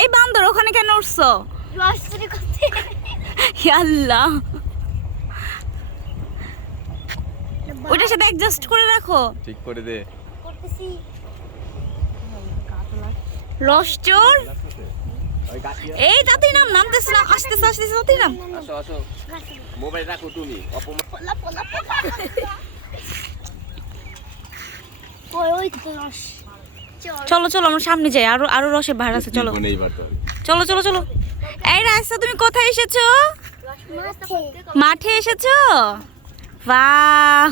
এই বান্দর ওখানে কেন উঠছো? আল্লাহ, ওইটার সাথে অ্যাডজাস্ট করে রাখো, ঠিক করে দে। রস চোর। এই তাতেই নামতেছে না, আসতেছে আসতেছে, তাতেই নাম। আসো আসো, মোবাইল রাখো তুমি। চলো চলো আমরা সামনে যাই, আরো আরো রসের ভাড় আছে, চলো চলো চলো চলো। এই রাস্তা, তুমি কোথায় এসেছো? মাঠে এসেছো? বাহ,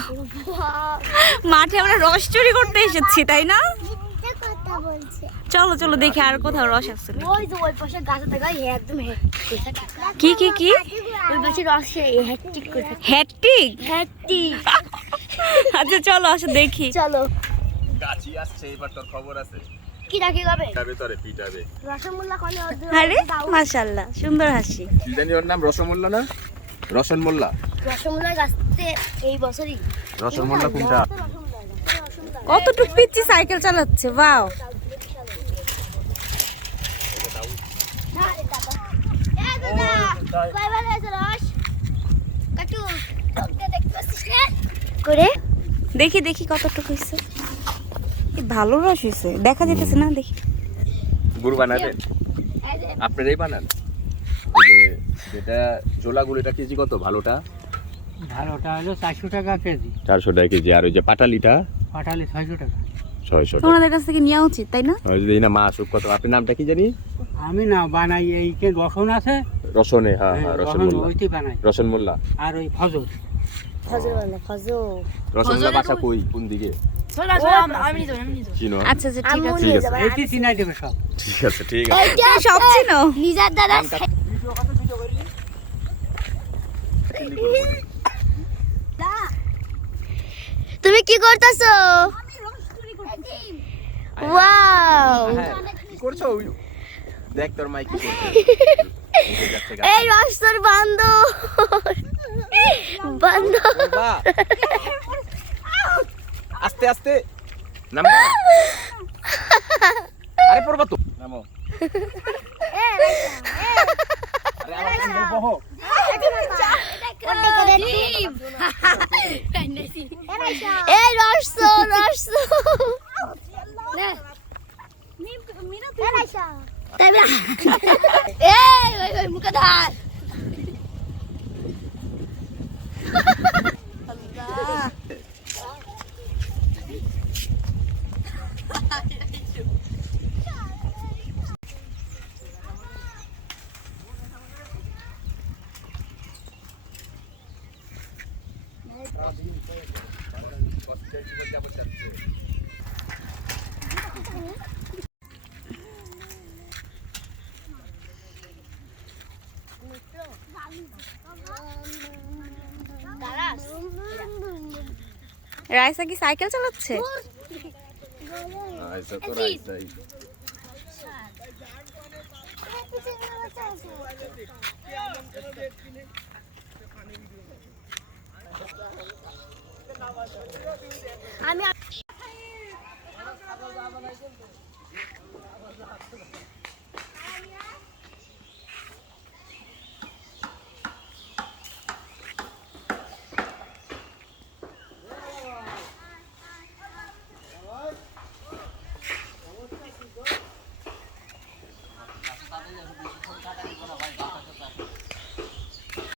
মাঠে আমরা রস চুরি করতে এসেছি, তাই না? চলো চলো দেখি আর কোথাও রস আছে। কি কি কি? হ্যাট্রিক? আচ্ছা চলো আসো দেখি। চলো। গাছি আসছে, এবার তোর খবর আছে। কি রাখি গাবে? যাবে তোরে পিটাবে। রসমুল্লা কোনে? আরে মাশাআল্লাহ, সুন্দর হাসি। কি জানি ওর নাম? রসমোল্লা না? রসন মোল্লা। রসমুল্লা গাছতে এই বছরই। রসন মোল্লা কোনটা? কতটুক পিচ্ছি সাইকেল চালাচ্ছে, ওয়াও। করে দেখি দেখি কতটুকু হইছে। কি ভালো রস হইছে, দেখা যেতেছে না, দেখি। গুড় বানাবেন আপনারাই বানান? যেটা জোলা গুড়, এটা কেজি কত? ভালোটা ভালোটা হলো 400 টাকা কেজি, 400 টাকা কেজি। আর ওই যে পাটালিটা? পাঠালি 600 টাকা। 600 টাকা। তোমাদের কাছ থেকে নেওয়া উচিত, তাই না? ওই যে না মাছ কত? আপনার নামটা কি জানি? আমি না বানাই, এই যে রসুন আছে, রসনে, হ্যাঁ হ্যাঁ, রসন মোল্লা। ওইটি বানাই। রসন মোল্লা। আর ওই ফজর। ফজর বলে ফজর। রসন মোল্লা বাসা কই, কোন দিকে? চিনো? আচ্ছা আচ্ছা ঠিক আছে, ঠিক আছে। এইটি চিনাই দেবে সব। ঠিক আছে ঠিক আছে। এইটা সব চিনো? নিজার দাদা। তুমি কি করতেছো? ওয়াও, কি করছো? দেখ তোর মাই কি করছে। এই রাস্তার বান্দর বান্দর। বাবা, আস্তে আস্তে নামবা। আরে পড়বা তো, নামো। আরে আমার সঙ্গে বহো। এই রসো রসো এই মুখে ধার। রাইসা কি সাইকেল চালাচ্ছে? আইসা তো রাইসাই। আমি